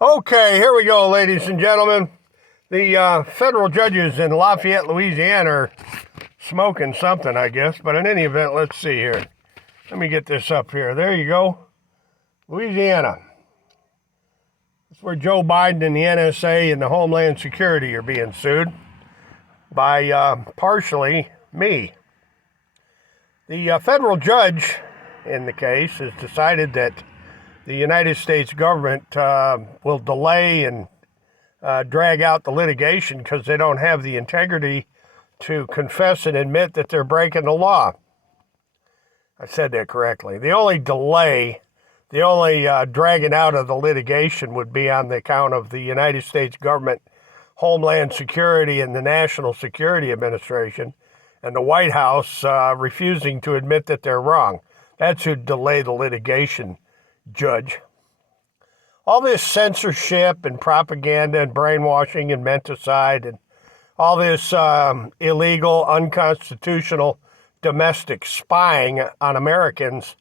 Okay, here we go, ladies and gentlemen. The federal judges in Lafayette, Louisiana are smoking something, I guess. But in any event, let's see here. Let me get this up here. There you go. Louisiana. That's where Joe Biden and the NSA and the Homeland Security are being sued by partially me. The federal judge in the case has decided that the United States government will delay and drag out the litigation because they don't have the integrity to confess and admit that they're breaking the law. I said that correctly. The only delay, the only dragging out of the litigation would be on the account of the United States government, Homeland Security, and the National Security Administration, and the White House refusing to admit that they're wrong. That should delay the litigation, Judge. All this censorship and propaganda and brainwashing and menticide and all this illegal, unconstitutional domestic spying on Americans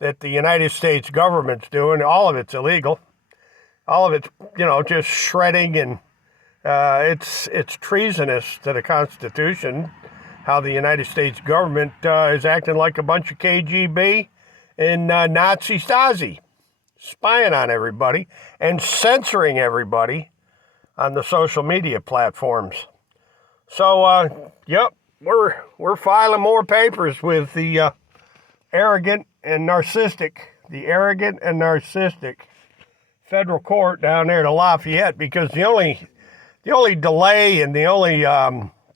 that the United States government's doing, all of it's illegal. All of it's, just shredding, and it's treasonous to the Constitution how the United States government is acting like a bunch of KGB and Nazi STAZI, spying on everybody and censoring everybody on the social media platforms. So, we're filing more papers with the arrogant and narcissistic federal court down there to Lafayette, because the only delay and the only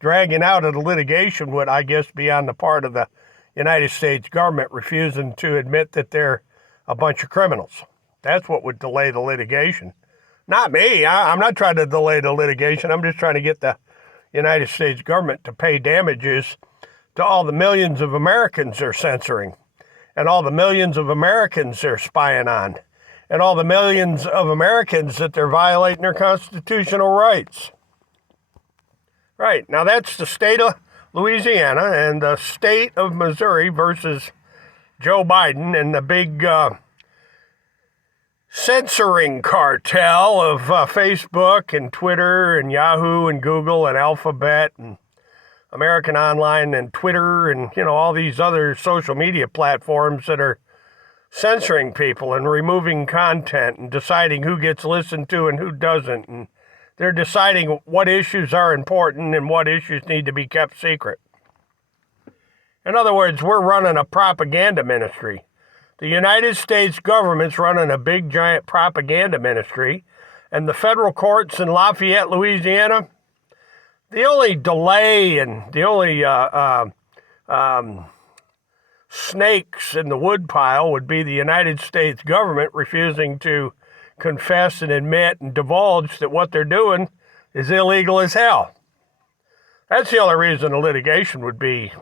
dragging out of the litigation would, I guess, be on the part of the United States government refusing to admit that they're a bunch of criminals. That's what would delay the litigation. Not me. I'm not trying to delay the litigation. I'm just trying to get the United States government to pay damages to all the millions of Americans they're censoring, and all the millions of Americans they're spying on, and all the millions of Americans that they're violating their constitutional rights. Right. Now, that's the state of Louisiana and the state of Missouri versus Joe Biden and the big censoring cartel of Facebook and Twitter and Yahoo and Google and Alphabet and American Online and Twitter and, all these other social media platforms that are censoring people and removing content and deciding who gets listened to and who doesn't. And they're deciding what issues are important and what issues need to be kept secret. In other words, we're running a propaganda ministry. The United States government's running a big, giant propaganda ministry, and the federal courts in Lafayette, Louisiana, the only delay and the only snakes in the woodpile would be the United States government refusing to confess and admit and divulge that what they're doing is illegal as hell. That's the only reason the litigation would be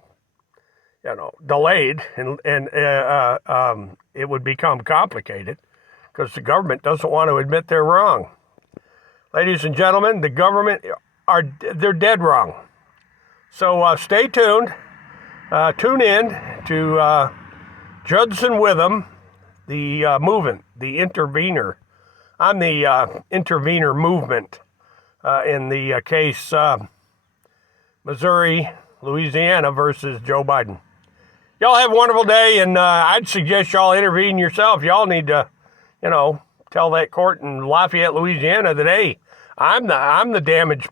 delayed, and it would become complicated because the government doesn't want to admit they're wrong. Ladies and gentlemen, the government they're dead wrong. So stay tuned. Tune in to Judson Witham, the movement, the intervener. I'm the intervener movement in the case Missouri, Louisiana versus Joe Biden. Y'all have a wonderful day, and I'd suggest y'all intervene yourself. Y'all need to, tell that court in Lafayette, Louisiana that, hey, I'm the damaged